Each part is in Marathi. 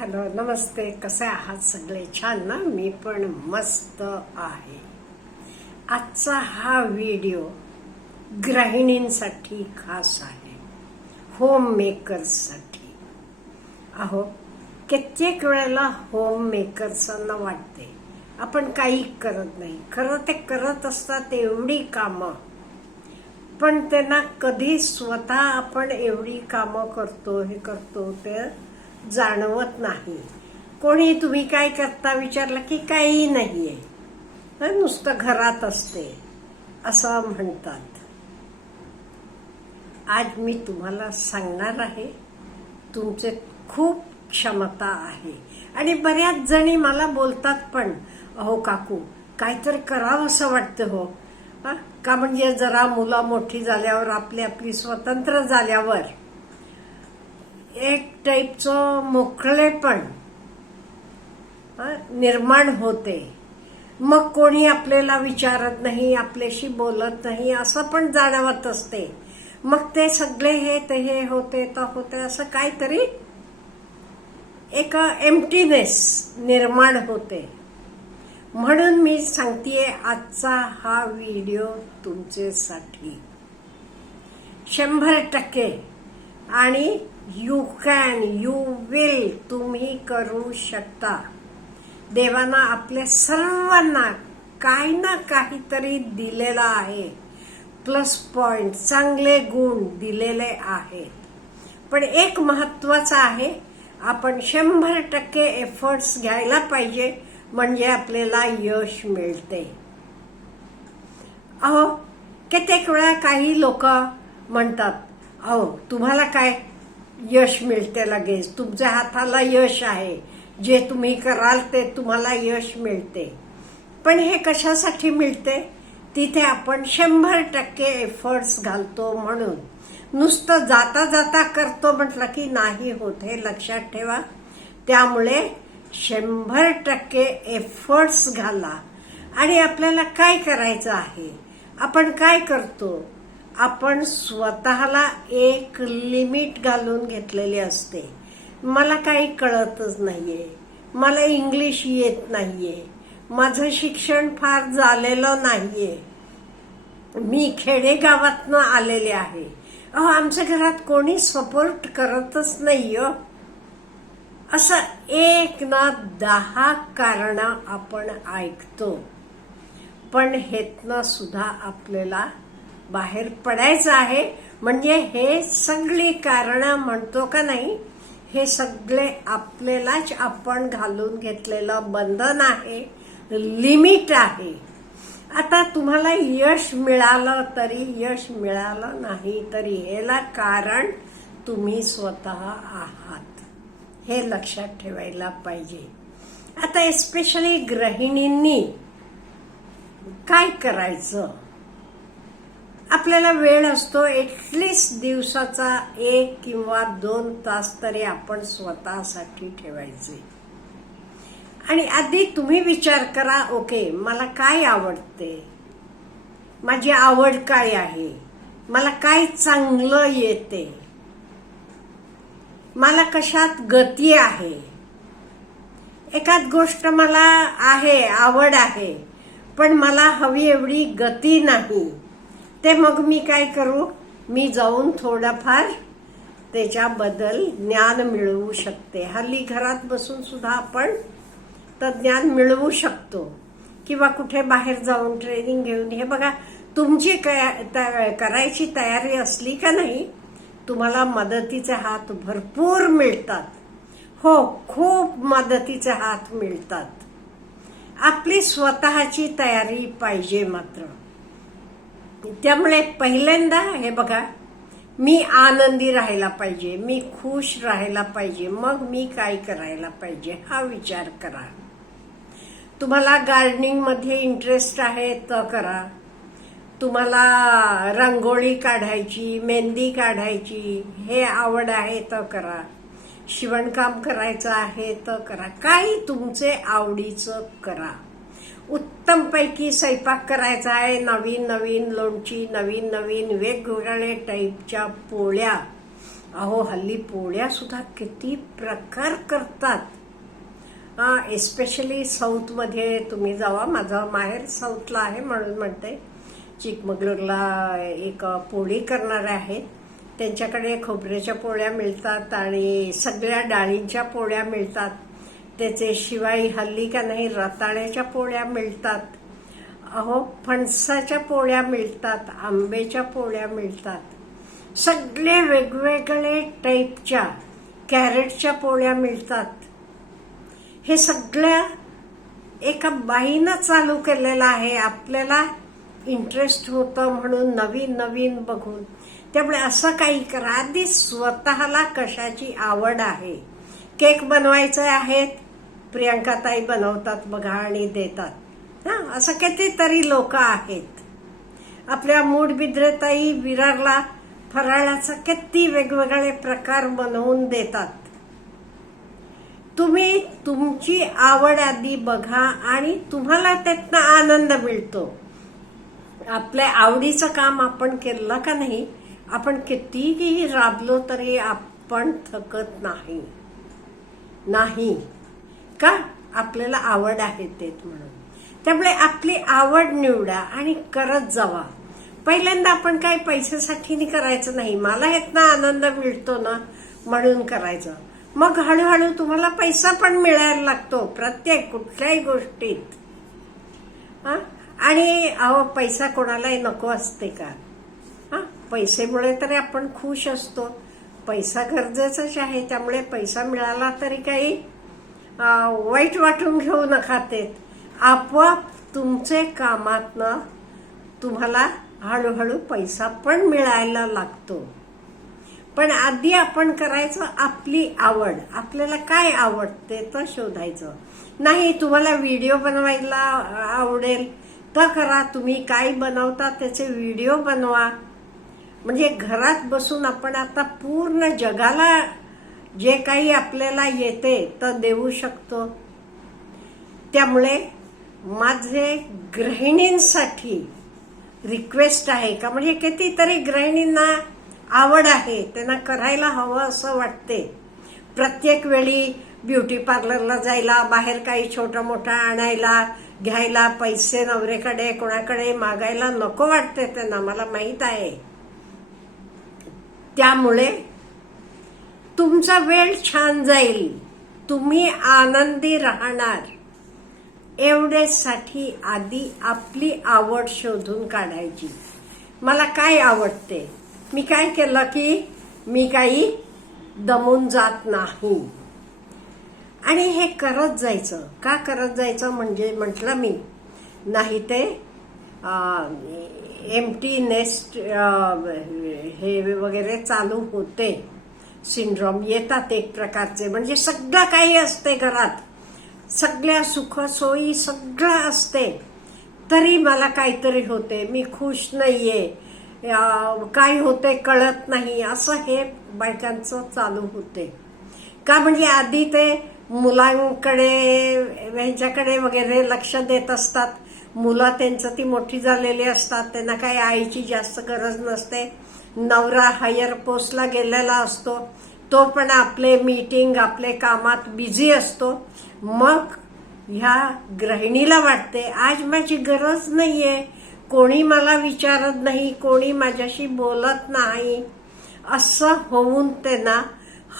हॅलो, नमस्ते. कसे आहात सगळे? छान ना? मी पण मस्त आहे. आजचा हा व्हिडिओ गृहिणींसाठी खास आहे, होम मेकर्ससाठी. अहो, कित्येक वेळेला होम मेकर्सांना वाटते आपण काही करत नाही. खरं ते करत असतात एवढी कामं, पण त्यांना कधी स्वतः आपण एवढी कामं करतो हे करतो ते जाणवत नाही. कोणी तुम्ही काय करता विचारलं की काही नाहीये, नुसतं घरात असते असं म्हणतात. आज मी तुम्हाला सांगणार आहे, तुमचे खूप क्षमता आहे. आणि बऱ्याच जणी मला बोलतात पण, अहो काकू काहीतरी करावं असं वाटतं हो. का म्हणजे जरा मुलं मोठी झाल्यावर आपली आपली स्वतंत्र झाल्यावर एक टाईपचं मोकळेपण निर्माण होते. मग कोणी आपल्याला विचारत नाही, आपल्याशी बोलत नाही असं पण जाणवत असते. मग ते सगळे हे होते तर होते असं काहीतरी एक एम्प्टीनेस निर्माण होते. म्हणून मी सांगतेय, आजचा हा व्हिडिओ तुमच्यासाठी 100%. आणि यू कॅन, यू विल, तुम्ही करू शकता. देवानं आपल्या सर्वांना काही ना काहीतरी दिलेला आहे, प्लस पॉइंट, चांगले गुण दिलेले आहेत. पण एक महत्वाचं आहे, आपण 100% एफर्ट्स घ्यायला पाहिजे, म्हणजे आपल्याला यश मिळते. अहो, कित्येक वेळा काही लोक म्हणतात, अहो तुम्हाला काय यश मिळते लगेच, तुमच्या हाताला यश आहे, जे तुम्ही कराल ते तुम्हाला यश मिळते. पण हे कशासाठी मिळते? तिथे आपण 100% एफर्ट्स घालतो म्हणून. नुसतं जाता जाता करतो म्हटलं की नाही होत, हे लक्षात ठेवा. त्यामुळे 100% एफर्ट्स घाला. आणि आपल्याला काय करायचं आहे, आपण काय करतो, आपण स्वतःला एक लिमिट घालून घेतलेली असते. मला काही कळतच नाहीये, मला इंग्लिश येत नाहीये, माझं शिक्षण फार झालेलं नाहीये, मी खेडेगावातनं आलेले आहे, अहो आमच्या घरात कोणी सपोर्ट करतच नाही हो. असं 1 ना 10 कारणं आपण ऐकतो. पण हेतनं सुद्धा आपल्याला बाहेर पडायचं आहे. म्हणजे हे सगळी कारणं म्हणतो का नाही, हे सगळे आपल्यालाच आपण घालून घेतलेलं बंधन आहे, लिमिट आहे. आता तुम्हाला यश मिळालं तरी, यश मिळालं नाही तरी, याला कारण तुम्ही स्वतः आहात, हे लक्षात ठेवायला पाहिजे. आता एस्पेशली गृहिणींनी काय करायचं, आपल्याला वेळ असतो, एटलीस्ट दिवसाचा 1 किंवा 2 तास तरी आपण स्वतःसाठी ठेवायचे. आणि आधी तुम्ही विचार करा, ओके मला काय आवडते, माझी आवड काय आहे, मला काय चांगलं येते, मला कशात गती आहे. एखाद गोष्ट मला आहे, आवड आहे, पण मला हवी एवढी गती नाही, ते मग मी काय करू, मी जाऊन थोडंफार त्याच्याबद्दल ज्ञान मिळवू शकते. हल्ली घरात बसून सुद्धा आपण तर ज्ञान मिळवू शकतो, किंवा कुठे बाहेर जाऊन ट्रेनिंग घेऊन. हे बघा, तुमची करायची तयारी असली का नाही, तुम्हाला मदतीचे हात भरपूर मिळतात. हो, खूप मदतीचे हात मिळतात. आपली स्वतःची तयारी पाहिजे मात्र. त्यामुळे पहिल्यांदा हे बघा, मी आनंदी राहायला पाहिजे, मी खुश राहायला पाहिजे, मग मी काय करायला पाहिजे हा विचार करा. तुम्हाला गार्डनिंग मध्ये इंटरेस्ट आहे तर करा. तुम्हाला रांगोळी काढायची, मेहंदी काढायची हे आवड आहे तर करा. शिवणकाम करायचं आहे तर करा. काही तुमचे आवडीचं करा. उत्तम पैकी स्वयंपाक करायचा आहे, नवीन नवीन लोणची, नवीन नवीन वेगवेगळ्या टाईपच्या पोळ्या अहो हल्ली पोळ्या सुद्धा किती प्रकार करतात. एस्पेशली साऊथमध्ये तुम्ही जावा. माझं माहेर साऊथला आहे म्हणून म्हणते. चिकमगळूरला एक पोळी करणारे आहेत, त्यांच्याकडे खोबऱ्याच्या पोळ्या मिळतात आणि सगळ्या डाळींच्या पोळ्या मिळतात. त्याचे शिवाय हल्ली का नाही रताळ्याच्या पोळ्या मिळतात. अहो फणसाच्या पोळ्या मिळतात, आंब्याच्या पोळ्या मिळतात. सगळे वेगवेगळे टाईपच्या कॅरेटच्या पोळ्या मिळतात. हे सगळं एका बाईनं चालू केलेलं आहे. आपल्याला इंटरेस्ट होतं म्हणून नवीन नवीन बघून. त्यामुळे असं काही करा. आधी स्वतःला कशाची आवड आहे. केक बनवायचे आहेत, प्रियंकाताई बनवतात बघा आणि देतात. असं कितीतरी लोक आहेत. आपल्या मूडबिद्रेताई विरारला फराळाचा किती वेगवेगळे प्रकार बनवून देतात. तुम्ही तुमची आवड आधी बघा आणि तुम्हाला त्यातनं आनंद मिळतो. आपल्या आवडीचं काम आपण केलं का नाही, आपण कितीही राबलो तरी आपण थकत नाही का? आपल्याला आवड आहे तेच म्हणून. त्यामुळे आपली आवड निवडा आणि करत जावा. पहिल्यांदा आपण काही पैशासाठी करायचं नाही. मला ह्यातनं आनंद मिळतो ना म्हणून करायचं. मग हळूहळू तुम्हाला पैसा पण मिळायला लागतो प्रत्येक कुठल्याही गोष्टीत. आणि अहो पैसा कोणालाही नको असते का? पैसेमुळे तरी आपण खुश असतो. पैसा गरजेचाच आहे. त्यामुळे पैसा मिळाला तरी काही वाईट वाटून घेऊ नका. ते आपोआप तुमचे कामातनं तुम्हाला हळूहळू पैसा पण मिळायला लागतो. पण आधी आपण करायचं आपली आवड. आपल्याला काय आवडते तर शोधायचं. नाही तुम्हाला व्हिडिओ बनवायला आवडेल तर करा. तुम्ही काय बनवता त्याचे व्हिडिओ बनवा. म्हणजे घरात बसून आपण आता पूर्ण जगाला जे काही आपल्याला येते तर देऊ शकतो. त्यामुळे माझे गृहिणींसाठी रिक्वेस्ट आहे का, म्हणजे कितीतरी गृहिणींना आवड आहे, त्यांना करायला हवं असं वाटते. प्रत्येक वेळी ब्युटी पार्लरला जायला, बाहेर काही छोटं मोठं आणायला घ्यायला पैसे नवरेकडे कोणाकडे मागायला नको वाटते त्यांना, मला माहित आहे. त्यामुळे तुमचा वेळ छान जाईल, तुम्ही आनंदी राहणार. एवढ्यासाठी आधी आपली आवड शोधून काढायची. मला काय आवडते, मी काय केलं की मी काही दमून जात नाही. आणि हे करत जायचं. का करत जायचं म्हणजे म्हटलं मी, नाही ते एम्प्टी नेस्ट हे वगैरे चालू होते, सिंड्रोम येतात एक प्रकारचे. म्हणजे सगळं काही असते घरात, सगळ्या सुखसोयी सगळं असते, तरी मला काहीतरी होते, मी खुश नाहीये, काय होते कळत नाही, असं हे बायकांचं चालू होते. का म्हणजे आधी ते मुलांकडे ह्यांच्याकडे वगैरे लक्ष देत असतात. मुलं त्यांचं ती मोठी झालेली असतात, त्यांना काही आईची जास्त गरज नसते. नवरा हायर पोस्टला गेलेला असतो, तो पण आपले मीटिंग आपले कामात बिझी असतो. मग ह्या गृहिणीला वाटते आज माझी गरज नाहीये, कोणी मला विचारत नाही, कोणी माझ्याशी बोलत नाही. असं होऊन त्यांना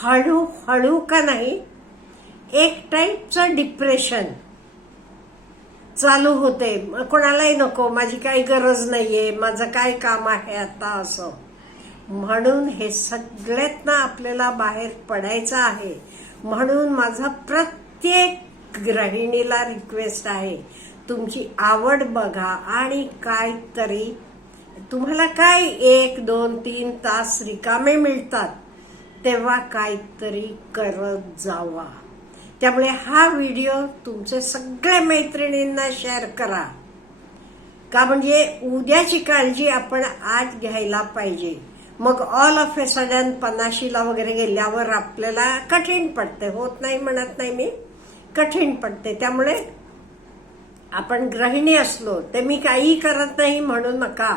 हळूहळू का नाही एक टाईपचं डिप्रेशन चालू होते. कोणालाही नको, माझी काही गरज नाहीये, माझं काय काम आहे आता असं. म्हणून हे सगळ्यातनं आपल्याला बाहेर पडायचं आहे. म्हणून माझा प्रत्येक गृहिणीला रिक्वेस्ट आहे, तुमची आवड बघा आणि काहीतरी तुम्हाला काय 1, 2, 3 तास रिकामे मिळतात तेव्हा काहीतरी करत जावा. त्यामुळे हा व्हिडिओ तुमचे सगळ्या मैत्रिणींना शेअर करा. का म्हणजे उद्याची काळजी आपण आज घ्यायला पाहिजे. मग ऑल ऑफ ए सडन 50ला वगैरे गेल्यावर आपल्याला कठीण पडते. होत नाही म्हणत नाही मी, कठीण पडते. त्यामुळे आपण गृहिणी असलो ते मी काही करत नाही म्हणू नका.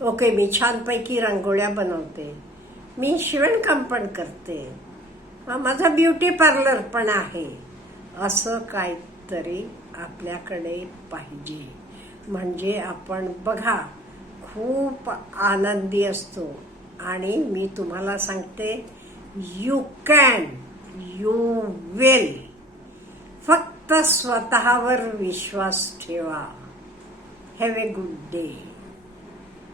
ओके, मी छानपैकी रांगोळ्या बनवते, मी शिवणकाम पण करते, माझा ब्युटी पार्लर पण आहे. असं काहीतरी आपल्याकडे पाहिजे, म्हणजे आपण बघा खूप आनंदी असतो. आणि मी तुम्हाला सांगते, यू कॅन, यू विल. फक्त स्वतःवर विश्वास ठेवा. Have a good day.